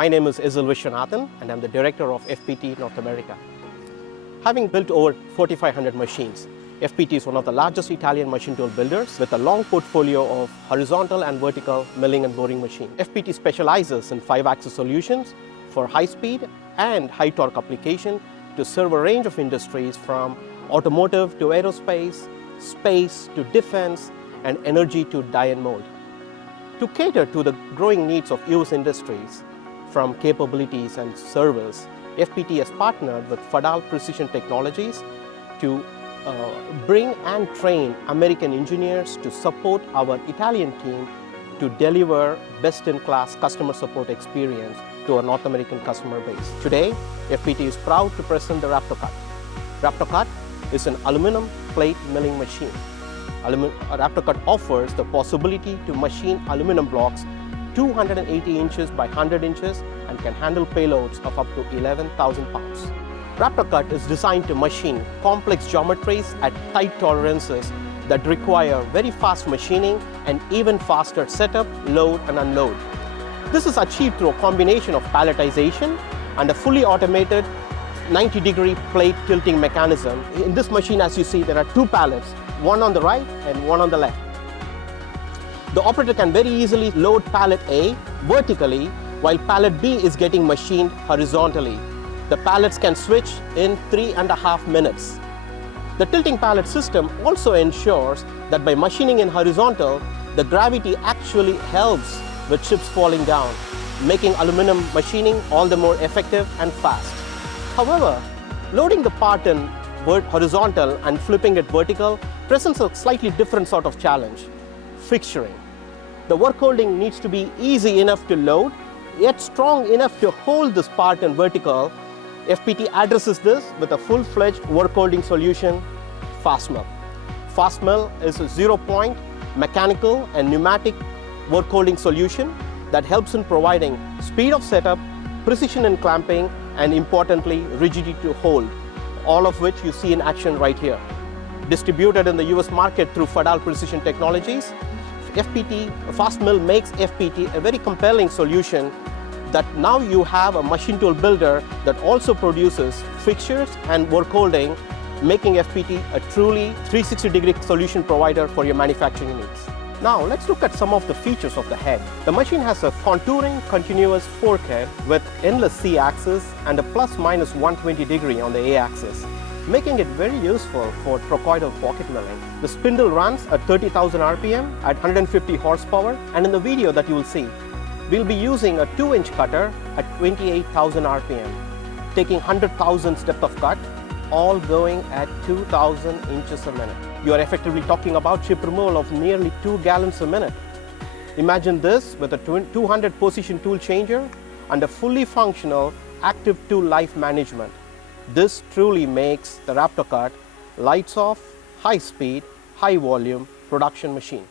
My name is Izil Vishwanathan, and I'm the Director of FPT North America. Having built over 4,500 machines, FPT is one of the largest Italian machine tool builders with a long portfolio of horizontal and vertical milling and boring machines. FPT specializes in 5-axis solutions for high-speed and high-torque application to serve a range of industries from automotive to aerospace, space to defense, and energy to die and mold. To cater to the growing needs of US industries, from capabilities and service, FPT has partnered with Fadal Precision Technologies to bring and train American engineers to support our Italian team to deliver best-in-class customer support experience to our North American customer base. Today, FPT is proud to present the Raptocut. Raptocut is an aluminum plate milling machine. Raptocut offers the possibility to machine aluminum blocks 280 inches by 100 inches and can handle payloads of up to 11,000 pounds. Raptocut is designed to machine complex geometries at tight tolerances that require very fast machining and even faster setup, load, and unload. This is achieved through a combination of palletization and a fully automated 90-degree plate tilting mechanism. In this machine, as you see, there are two pallets, one on the right and one on the left. The operator can very easily load pallet A vertically while pallet B is getting machined horizontally. The pallets can switch in 3.5 minutes. The tilting pallet system also ensures that by machining in horizontal, the gravity actually helps with chips falling down, making aluminum machining all the more effective and fast. However, loading the part in horizontal and flipping it vertical presents a slightly different sort of challenge: fixturing. The work holding needs to be easy enough to load, yet strong enough to hold this part in vertical. FPT addresses this with a full-fledged work holding solution, FastMill. FastMill is a zero-point mechanical and pneumatic work holding solution that helps in providing speed of setup, precision in clamping, and importantly, rigidity to hold, all of which you see in action right here. Distributed in the US market through Fadal Precision Technologies, FastMill makes FPT a very compelling solution that now you have a machine tool builder that also produces fixtures and work holding, making FPT a truly 360-degree solution provider for your manufacturing needs. Now let's look at some of the features of the head. The machine has a contouring continuous fork head with endless C-axis and a plus-minus 120 degree on the A-axis, making it very useful for trochoidal pocket milling. The spindle runs at 30,000 RPM at 150 horsepower, and in the video that you will see, we'll be using a 2-inch cutter at 28,000 RPM, taking 100,000 depth of cut, all going at 2,000 inches a minute. You are effectively talking about chip removal of nearly 2 gallons a minute. Imagine this with a 200 position tool changer and a fully functional active tool life management. This truly makes the Raptocut lights off, high speed, high volume production machine.